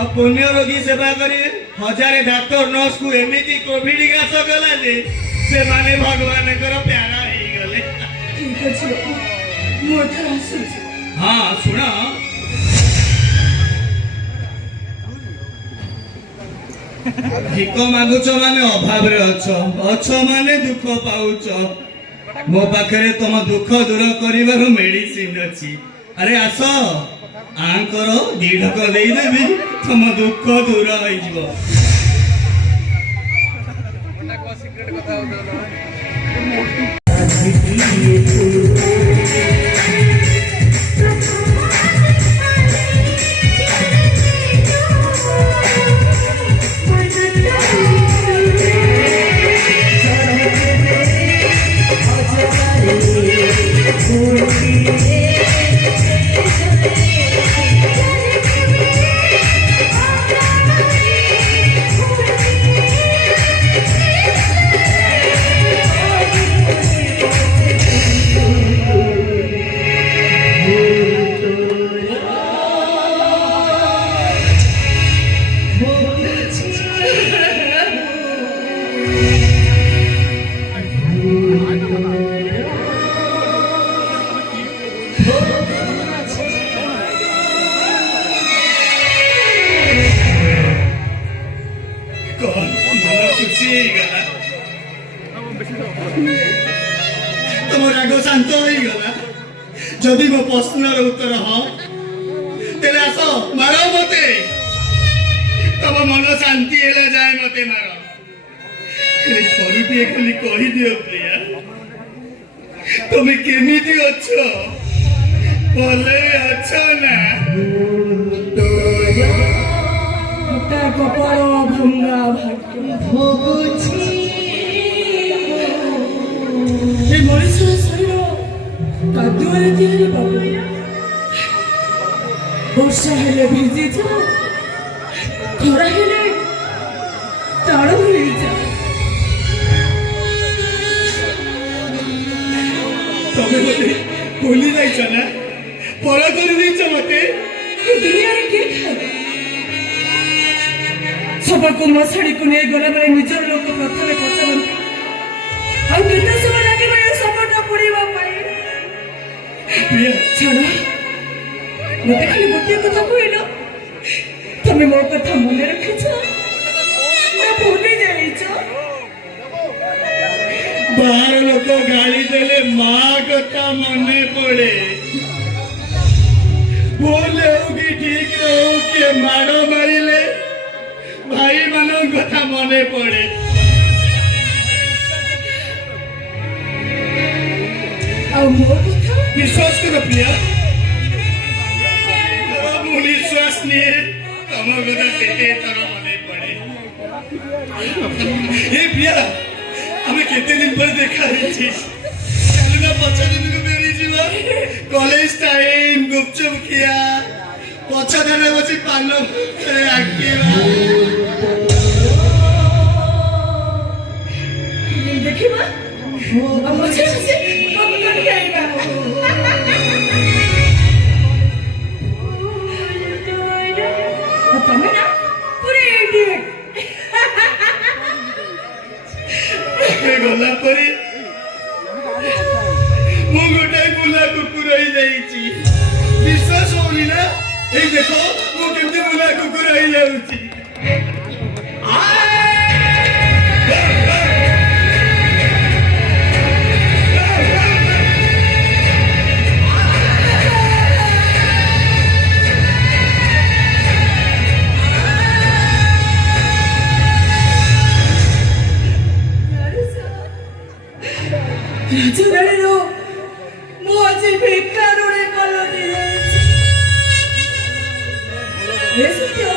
अब पुण्य रोगी सेवा करी हजारे डाक्टर नर्स को एमती कोविड घास गला जे से माने भगवान कर प्यारा ही गले। ठीक अछि मोटा आसु। हां सुना भिक मागुच माने अभाव रे अछ माने दुख पाउच मो पाखरे तुम दुख दूर करिवार मेडिसिन अछि। अरे आस आंकर दीढक देई देबी तुम दुख दूर होई जिवो। सिक्रेट कथा होतो तुम राग शांत हो गला। जदि मो प्रश्न उत्तर हाँ तेरे आस मार मते तब मन शांति हेला जाए मते मार थरुटे खाली कही दियो प्रिया तुम केमिति अच्छो भले अच्छो ना कपाल भंगा भोगुची मनुष्य शरीर कादुआरे तैयारी बाबू वर्षा हेले भिजी जा खरा हेले टाण हो जा तबे बोले बोली जाइछ ना पर कर दीछ मते दुनिया रे के खाए सबको मछड़ी को नहीं गला बेले निजर लोक प्रथमे पचारन आ केते समय लागे बे सबटा पड़ीबा पाई प्रिया छाड़ा मते खाली गोटे कथा कहलो तमे मो कथा मन रखिछ ना भूली जाइछ बाहर लोक गाली देले माँ कथा मने पड़े बोले होगी ठीक रहो के मारो मारिले भाई मानो कथा मने पड़े विश्वास करो प्रिया विश्वास नहीं तम कथा से तर मने पड़े। ए प्रिया हमें केते दिन पर देखा है चल ना 5 दिन को मेरी जीवा कॉलेज टाइम गुपचुप किया 5 दिन में बसी पालो करे आकेवा देखिबा अब मुझे से पकड़ के आएगा तमे ना पूरे इडियट गला परी मु गोटे बुला कुकुर ही जाईची विश्वास होनी ना ए देखो मु केमती बुला कुकुर ही जाउची राजराणीरो मो आज बेकार उड़े कलो दे ए सत्य